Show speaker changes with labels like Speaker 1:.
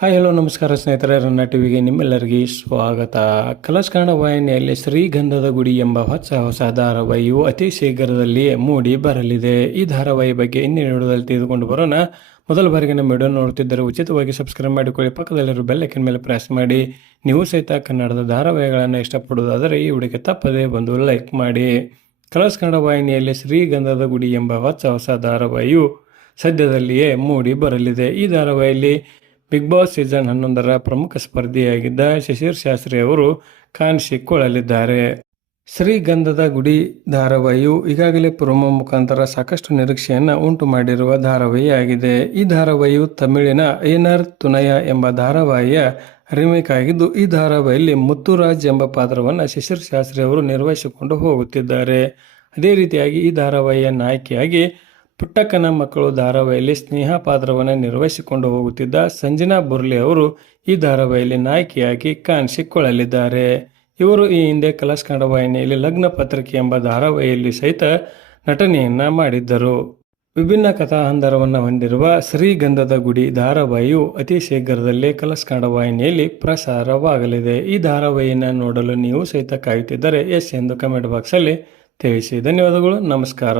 Speaker 1: Hi hello ನಮಸ್ಕಾರ ಸ್ನೇಹಿತರೆ, ರನ್ನ ಟಿವಿಗೆ ನಿಮ್ಮೆಲ್ಲರಿಗೆ ಸ್ವಾಗತ. ಕಲರ್ಸ್ ಕನ್ನಡ ವಾಹಿನಿಯಲ್ಲಿ ಶ್ರೀಗಂಧದ ಗುಡಿ ಎಂಬ ಹೊಸ ಹೊಸ ಧಾರಾವಾಹಿಯು ಅತಿ ಶೀಘ್ರದಲ್ಲಿ ಮೂಡಿ ಬರಲಿದೆ. ಈ ಧಾರಾವಾಹಿ ಬಗ್ಗೆ ಇನ್ನೇನು ವಿಡಿಯೋದಲ್ಲಿ ತಿಳಿದುಕೊಂಡು ಬರೋಣ. ಮೊದಲ ಬಾರಿಗೆ ನಮ್ಮ ವಿಡಿಯೋ ನೋಡುತ್ತಿದ್ದರೆ ಉಚಿತವಾಗಿ ಸಬ್ಸ್ಕ್ರೈಬ್ ಮಾಡಿಕೊಳ್ಳಿ. ಪಕ್ಕದಲ್ಲಿರೋ ಬೆಲ್ಲೈಕನ್ ಮೇಲೆ ಪ್ರೆಸ್ ಮಾಡಿ. ನೀವು ಸಹಿತ ಕನ್ನಡದ ಧಾರಾವಾಹಿಗಳನ್ನು ಇಷ್ಟಪಡುವುದಾದರೆ ಈ ವಿಡಿಯೋಗೆ ತಪ್ಪದೇ ಬಂದು ಲೈಕ್ ಮಾಡಿ. ಕಲರ್ಸ್ ಕನ್ನಡ ವಾಹಿನಿಯಲ್ಲಿ ಶ್ರೀಗಂಧದ ಗುಡಿ ಎಂಬ ಹೊಸ ಹೊಸ ಧಾರಾವಾಹಿಯು ಸದ್ಯದಲ್ಲಿಯೇ ಮೂಡಿ ಬರಲಿದೆ. ಈ ಧಾರಾವಾಹಿಯಲ್ಲಿ ಬಿಗ್ ಬಾಸ್ ಸೀಸನ್ ಹನ್ನೊಂದರ ಪ್ರಮುಖ ಸ್ಪರ್ಧಿಯಾಗಿದ್ದ ಶಶಿರ್ ಶಾಸ್ತ್ರಿ ಅವರು ಕಾಣಿಸಿಕೊಳ್ಳಲಿದ್ದಾರೆ ಶ್ರೀಗಂಧದ ಗುಡಿ ಧಾರಾವಾಹಿಯು ಈಗಾಗಲೇ ಪ್ರೊಮೋ ಮುಖಾಂತರ ಸಾಕಷ್ಟು ನಿರೀಕ್ಷೆಯನ್ನು ಉಂಟು ಮಾಡಿರುವ ಧಾರಾವಾಹಿಯಾಗಿದೆ. ಈ ಧಾರಾವಾಹಿಯು ತಮಿಳಿನ ಐನರ್ ತುನಯ ಎಂಬ ಧಾರಾವಾಹಿಯ ರಿಮೇಕ್ ಆಗಿದ್ದು, ಈ ಧಾರಾವಾಹಿಯಲ್ಲಿ ಮುತ್ತುರಾಜ್ ಎಂಬ ಪಾತ್ರವನ್ನು ಶಿಶಿರ್ ಶಾಸ್ತ್ರಿ ಅವರು ನಿರ್ವಹಿಸಿಕೊಂಡು ಹೋಗುತ್ತಿದ್ದಾರೆ. ಅದೇ ರೀತಿಯಾಗಿ ಈ ಧಾರಾವಾಹಿಯ ನಾಯಕಿಯಾಗಿ ಪುಟ್ಟಕ್ಕನ ಮಕ್ಕಳು ಧಾರಾವಾಹಿಯಲ್ಲಿ ಸ್ನೇಹ ಪಾತ್ರವನ್ನು ನಿರ್ವಹಿಸಿಕೊಂಡು ಹೋಗುತ್ತಿದ್ದ ಸಂಜನಾ ಬುರ್ಲಿ ಅವರು ಈ ಧಾರಾವಾಹಿಯಲ್ಲಿ ನಾಯಕಿಯಾಗಿ ಕಾಣಿಸಿಕೊಳ್ಳಲಿದ್ದಾರೆ. ಇವರು ಈ ಹಿಂದೆ ಕಲರ್ಸ್ ಕನ್ನಡ ವಾಹಿನಿಯಲ್ಲಿ ಲಗ್ನ ಪತ್ರಿಕೆ ಎಂಬ ಧಾರಾವಾಹಿಯಲ್ಲಿ ಸಹಿತ ನಟನೆಯನ್ನು ಮಾಡಿದ್ದರು. ವಿಭಿನ್ನ ಕಥಾಹಂದರವನ್ನು ಹೊಂದಿರುವ ಶ್ರೀಗಂಧದ ಗುಡಿ ಧಾರಾವಾಹಿಯು ಅತಿ ಶೀಘ್ರದಲ್ಲೇ ಕಲರ್ಸ್ ಕನ್ನಡ ವಾಹಿನಿಯಲ್ಲಿ ಪ್ರಸಾರವಾಗಲಿದೆ. ಈ ಧಾರಾವಾಹಿಯನ್ನು ನೋಡಲು ನೀವು ಸಹಿತ ಕಾಯುತ್ತಿದ್ದರೆ ಎಸ್ ಎಂದು ಕಮೆಂಟ್ ಬಾಕ್ಸಲ್ಲಿ ತಿಳಿಸಿ. ಧನ್ಯವಾದಗಳು, ನಮಸ್ಕಾರ.